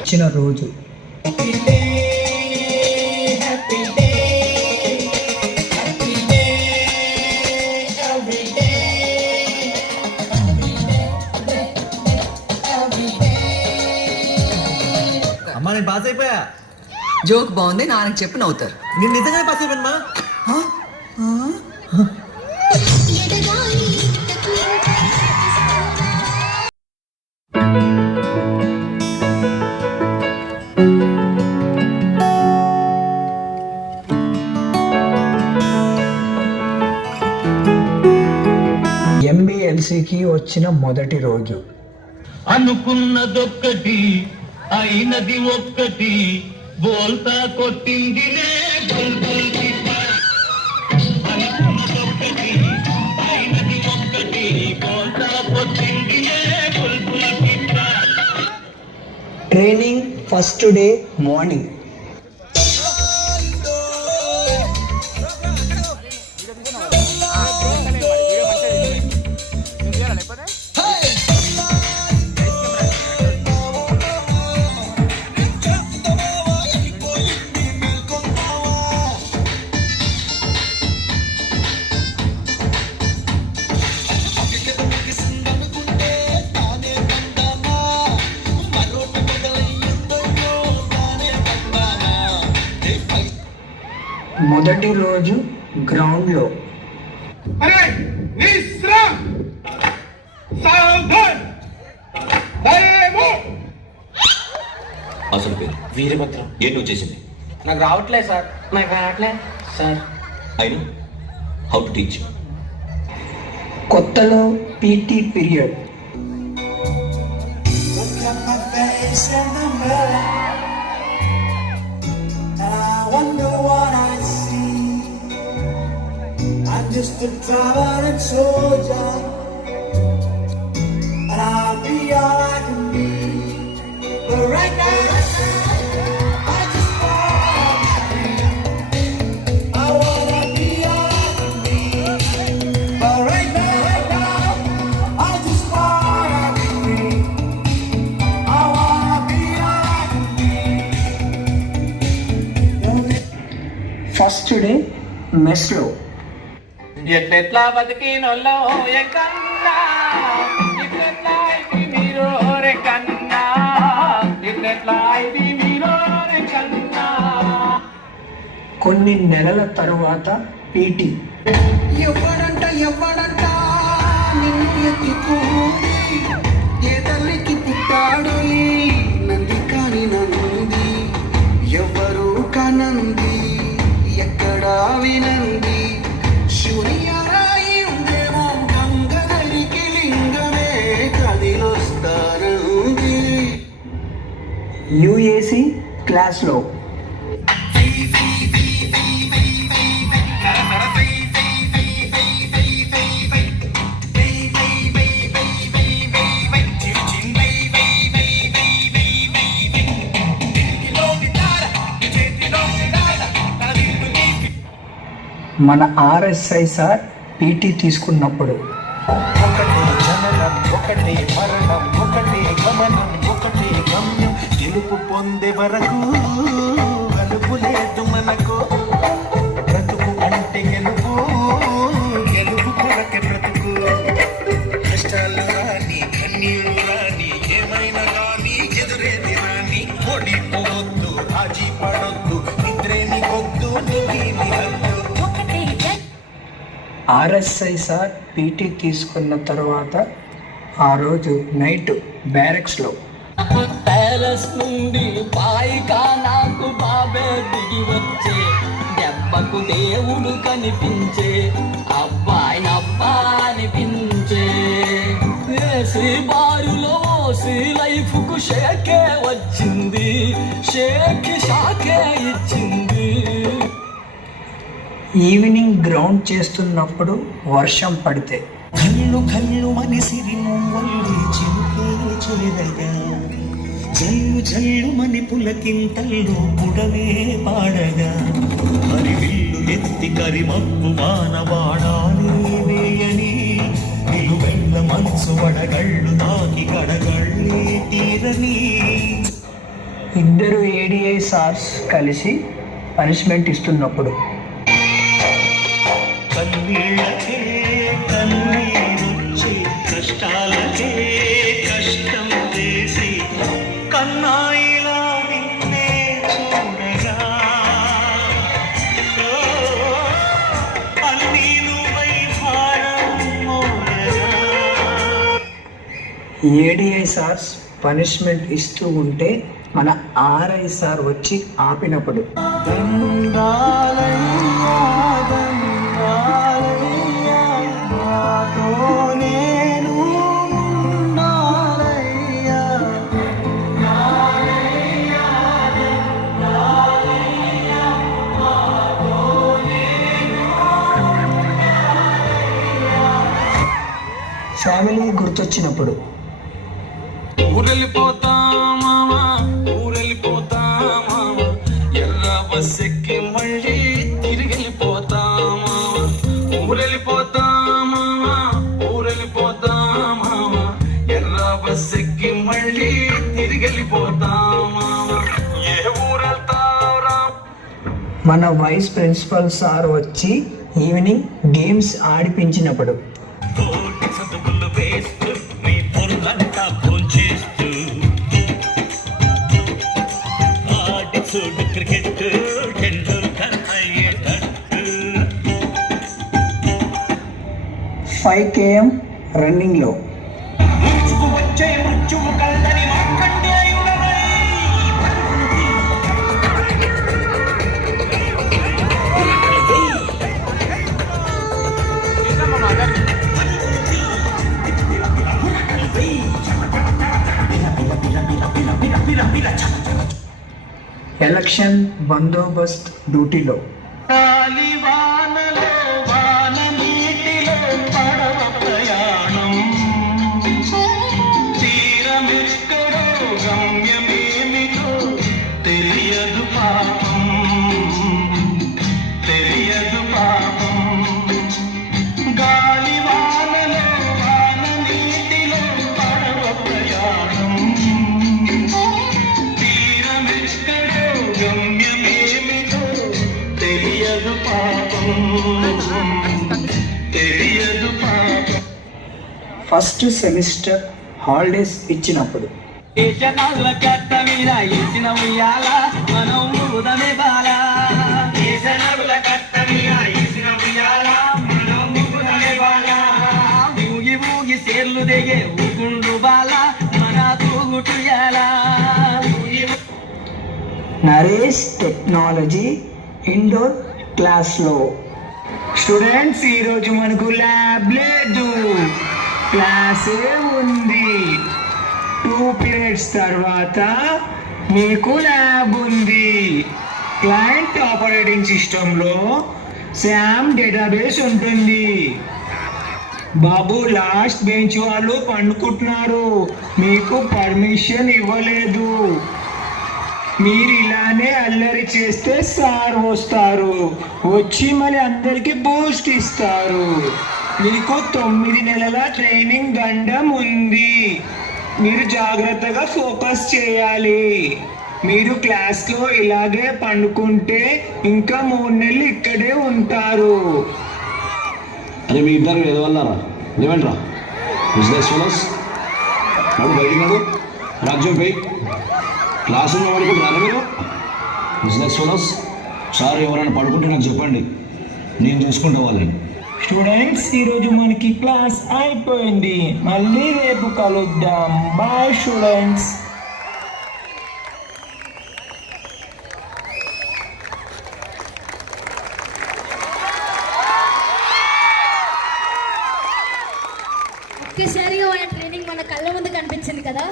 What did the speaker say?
ఇచ్చిన రోజు అమ్మా నేను పాస్ అయిపోయా. జోక్ బాగుంది, నాన్నకి చెప్పి నవ్వుతారు. నేను నిజంగానే పాస్ అయిపోయాను. ఎంబీఎల్సీకి వచ్చిన మొదటి రోజు. అనుకున్నదొక్కటి అయినది ఒక్కటి, బోల్తా కొట్టిందిలే బుల్బుల్ పిట్ట. అనుకున్నదొక్కటి అయినది ఒక్కటి, బోల్తా కొట్టిందిలే బుల్బుల్ పిట్ట. Training first day morning. మొదటి రోజు గ్రౌండ్లో. అసలు పేరు వీరభద్రం. ఏ నువ్వు చేసింది? నాకు రావట్లేదు sir. Sir I know how to teach. కొత్తలో PT period. Just a traveling soldier, and I'll be all I can be. But right now, I just wanna be. I wanna be all I can be. But right now, I just wanna be free. I wanna be all I can be. First day మెస్లో. ఎట్లెట్లా బతికినోళ్ళో ఎక్కన్నా, ఇట్లెట్లా ఇది మీరు రెక్కన్నా, ఇట్లెట్లా ఇది మీరు రెక్కన్నా. కొన్ని నెలల తరువాత పీటీ. ఎవడంట నిన్ను ఎత్తుకోండి, ఏ తల్లికి పుట్టాడు నంది కాని నంది, ఎవరు కనంది ఎక్కడా వినంది. శూన్యరాయి ఉందేమో గంగనరికి లింగమే కదిలొస్తారంది. యూఏసీ క్లాస్లో. మన ఆర్ఎస్ఐ సార్ పీటీ తీసుకున్నప్పుడు. ఒకటి జననం, ఒకటి మరణం, ఒకటి గమనం, ఒకటి గమ్యం, గెలుపు పొందే వరకు గలుపు లేదు మనకు. బ్రతుకు అంటే గెలుపు, గెలుపు కొరకే బ్రతుకు. కష్టాలు రాని, కన్నీరు రాని, ఏమైనా రాని, ఎదురేది రాని, ఓడిపోవద్దు, రాజీ పడొద్దు, నిద్రేని కొద్దు, నిధి హద్దు. ఆర్ఎస్ఐ సార్ పీటీ తీసుకున్న తర్వాత ఆ రోజు నైట్ బ్యారెక్స్లో. ప్యాలెస్ నుండి పాయిగా నాకు బాబే దిగి వచ్చే, దెబ్బకు దేవుడు కనిపించే, అబ్బాయి నబ్బా అనిపించే. ఏసీ బారులో ఓసి లైఫ్కు షేకే వచ్చింది, షేక్ షాకే ఇచ్చింది. ఈవినింగ్ గ్రౌండ్ చేస్తున్నప్పుడు వర్షం పడితే. కళ్ళు కళ్ళు మనిసిరి మువ్వల్లి చిలుకే చులిదగా, జల్లు జల్లు మని పులకింతల్లో పుడవే పాడగా, మరి విల్లు ఎత్తి కరిమప్పు వానవాడాలి వేయని, కడగళ్ళు నాకి కడగళ్ళే తీరని ఇద్దరు ఏడిఐ సార్స్ కలిసి పనిష్మెంట్ ఇస్తున్నప్పుడు కన్నీళ్ళకే కన్నీరొచ్చే కష్టాలకే కష్టం చేసి కన్నాయిలా నిన్నే చూడగా ఓ, అన్నీ నువ్వై భారం మోయగా ఏడిఐ సార్స్ పనిష్మెంట్ ఇస్తూ ఉంటే మన ఆర్ఐ సార్ వచ్చి ఆపినప్పుడు ఫ్యామిలీ గుర్తొచ్చినప్పుడు ఊరెళ్ళిపోతా మామా ఊరెళ్ళిపోతా మామా ఎర్ర బస్ ఎక్కి మళ్ళీ తిరిగెళ్ళిపోతా మామా ఊరెళ్ళిపోతా మామా ఊరెళ్ళిపోతా మామా ఎర్ర బస్ ఎక్కి మళ్ళీ తిరిగెళ్ళిపోతా మామా ఏ ఊరెళ్తావురా మన వైస్ ప్రిన్సిపల్ సార్ వచ్చి ఈవినింగ్ గేమ్స్ ఆడిపించినప్పుడు కోటి చదువులు వేస్తూ నీ పొరులంతా భోంచేస్తూ ఆడి చూడు క్రికెట్ టెండూల్కర్ అయ్యేటట్టు 5 km రన్నింగ్లో ముచ్చుకు వచ్చే మృత్యువు కలదని మార్కండేయుడవై ఎలక్షన్ బందోబస్త్ డ్యూటీలో వానలో వాన నీటిలో పడవ ప్రయాణం తీరమెక్కడో గమ్యమేమిటో తెలియదు పాపం తెలియదు పాపం గాలి వానలో వాన నీటిలో పడవ ప్రయాణం తీరమెక్కడో గమ్యమేమిటో తెలియదు పాపం తెలియదు పాపం ఫస్ట్ సెమిస్టర్ హాలిడేస్ ఇచ్చినప్పుడు దేశనాల కట్ట మీద ఇచ్చిన ఉయ్యాల మనం ఊదమే బాల దేశనాల కట్ట మీద ఇచ్చిన ఉయ్యాల మనం ఊదమే బాల ఊగి ఊగి సేర్లు దిగే ఊగుండు బాల మన తూగుటుయాల నరేష్ టెక్నాలజీ ఇండోర్ క్లాస్లో స్టూడెంట్స్ ఈరోజు మనకు ల్యాబ్ లేదు, క్లాసే ఉంది. 2 periods తర్వాత మీకు ల్యాబ్ ఉంది. క్లయింట్ ఆపరేటింగ్ సిస్టంలో శామ్ డేటాబేస్ ఉంటుంది. బాబు లాస్ట్ బెంచ్ వాళ్ళు పండుకుంటున్నారు, మీకు పర్మిషన్ ఇవ్వలేదు. మీరు ఇలానే అల్లరి చేస్తే సార్ వస్తారు, వచ్చి మళ్ళీ అందరికి బూస్ట్ ఇస్తారు. మీకు 9 నెలల ట్రైనింగ్ గండం ఉంది. మీరు జాగ్రత్తగా ఫోకస్ చేయాలి. మీరు క్లాస్లో ఇలాగే పండుకుంటే ఇంకా 3 నెలలు ఇక్కడే ఉంటారు. అరే మీ ఇద్దరు ఎదవల్లారా, లేవంట్రా బిజినెస్ ఫెలోస్. నడు బయటికి నడు, రాజ్యం పోయి క్లాస్ ఉన్న పడుకుంటారా మీరు? Business fellows. సార్ ఎవరైనా పడుకుంటే నాకు చెప్పండి, నేను చూసుకుంటా వాళ్ళని. స్టూడెంట్స్ ఈరోజు మనకి క్లాస్ అయిపోయింది, మళ్ళీ రేపు కలుద్దాం. Bye students. ఒక్కసారిగా మన ట్రైనింగ్ మన కళ్ళ ముందు కనిపించింది కదా.